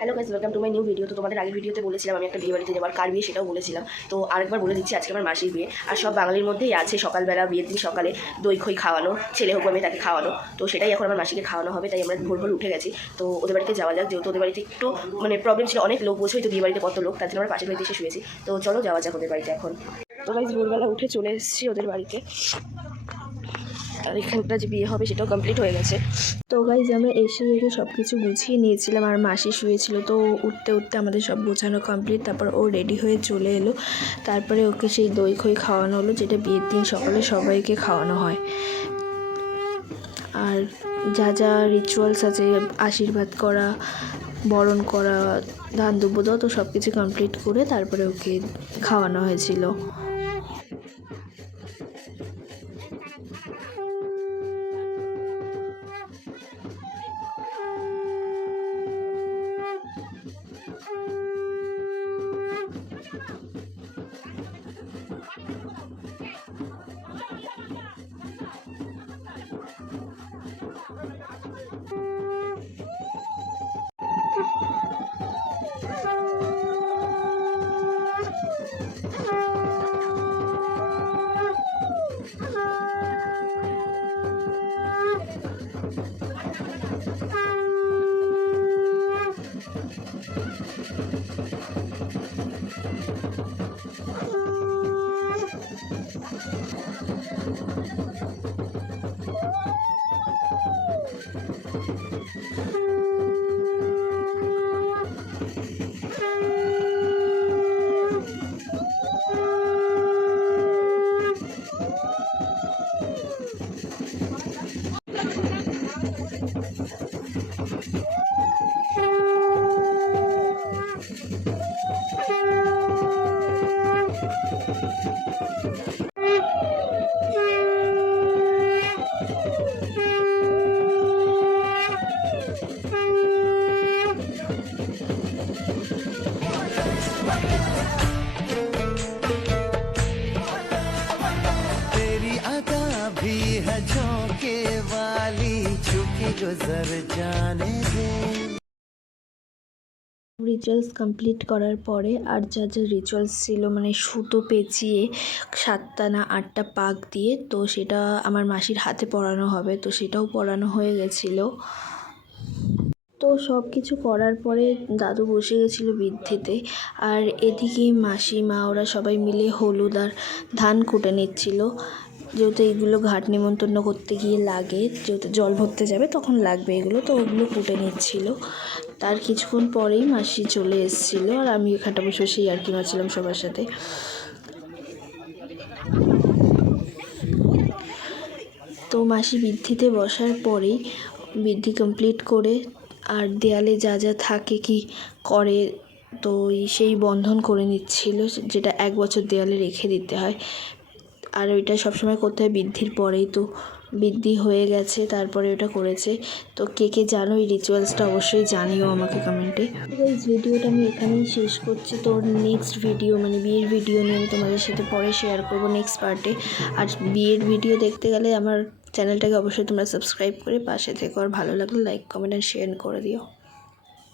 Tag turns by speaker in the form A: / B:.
A: Hello guys welcome to my new video তো তোমাদের আগের ভিডিওতে বলেছিলাম, আমি একটা বিয়ে বাড়িতে যাবার কার বিয়ে সেটাও বলেছিলাম। তো আরেকবার বলে দিচ্ছি, আজকে আমার মাসির বিয়ে। আর সব বাঙালির মধ্যেই আছে সকালবেলা বিয়ের দিন সকালে দই খই খাওয়ানো, ছেলে হোক মেয়ে তাকে খাওয়ানো। তো সেটাই এখন আমার মাসিকে খাওয়ানো হবে, তাই আমরা ভোর ভোর উঠে গেছি। তো ওদের বাড়িতে যাওয়া যাক, যেহেতু ওদের বাড়িতে একটু মানে প্রবলেম ছিল, অনেক লোক বোঝোই তো বিয়ে বাড়িতে কত লোক, তার জন্য আমরা পাশের বাড়িতে এসে শুয়েছি। তো চলো যাওয়া যাক ওদের বাড়িতে এখন। তো গাইজ ভোরবেলা উঠে চলে এসেছি ওদের বাড়িতে। আর এখানটা যে বিয়ে হবে সেটাও কমপ্লিট হয়ে গেছে।
B: তো গাইজ আমরা এসে এসে সব কিছু গুছিয়ে নিয়েছিলাম আর মাসি শুয়েছিল, তো উঠতে উঠতে আমাদের সব গোছানো কমপ্লিট তারপর ও রেডি হয়ে চলে এলো। তারপরে ওকে সেই দই খই খাওয়ানো হলো, যেটা বিয়ের দিন সকালে সবাইকে খাওয়ানো হয়। আর যা যা রিচুয়ালস আছে, আশীর্বাদ করা, বরণ করা, ধান দুব্বো দেওয়া, তো সব কিছু কমপ্লিট করে তারপরে ওকে খাওয়ানো হয়েছিল।
C: Música गुजर जाने दे
B: রিচুয়ালস কমপ্লিট করার পরে আর যা যা রিচুয়ালস ছিল মানে সুতো পেঁচিয়ে সাতটা না আটটা পাক দিয়ে তো সেটা আমার মাসির হাতে পরানো হবে তো সেটাও পরানো হয়ে গেছিলো তো সব কিছু করার পরে দাদু বসে গেছিল বৃদ্ধিতে। আর এদিকে মাসি মা ওরা সবাই মিলে হলুদ আর ধান কুটে নিচ্ছিল। যেহেতু এগুলো ঘাট নিমন্ত্রণ করতে গিয়ে লাগে, যেহেতু জল ভরতে যাবে তখন লাগবে এগুলো, তো ওগুলো কুটে নিচ্ছিল। তার কিছুক্ষণ পরেই মাসি চলে এসেছিল আর আমি এখানটা বসে বসে আর কি মারছিলাম সবার সাথে। তো মাসি বৃদ্ধিতে বসার পরেই বৃদ্ধি কমপ্লিট করে আর দেয়ালে যা যা থাকে কি করে, তো সেই বন্ধন করে নিচ্ছিল, যেটা এক বছর দেয়ালে রেখে দিতে হয়। আর ওইটা সবসময় করতে হয় বৃদ্ধির পরেই তো, বৃদ্ধি হয়ে গেছে, তারপরে ওটা করেছে। তো কে কে জানো এই রিচুয়ালসটা অবশ্যই জানিও আমাকে কমেন্টে এই ভিডিওটা আমি এখানেই শেষ করছি। তো নেক্সট ভিডিও মানে বিয়ের ভিডিও নিয়ে আমি তোমাদের সাথে পরে শেয়ার করব নেক্সট পার্টে আর বিয়ের ভিডিও দেখতে গেলে আমার চ্যানেলটাকে অবশ্যই তোমরা সাবস্ক্রাইব করে পাশে থেকো আর ভালো লাগলে লাইক কমেন্ট অ্যান্ড শেয়ার করে দিও।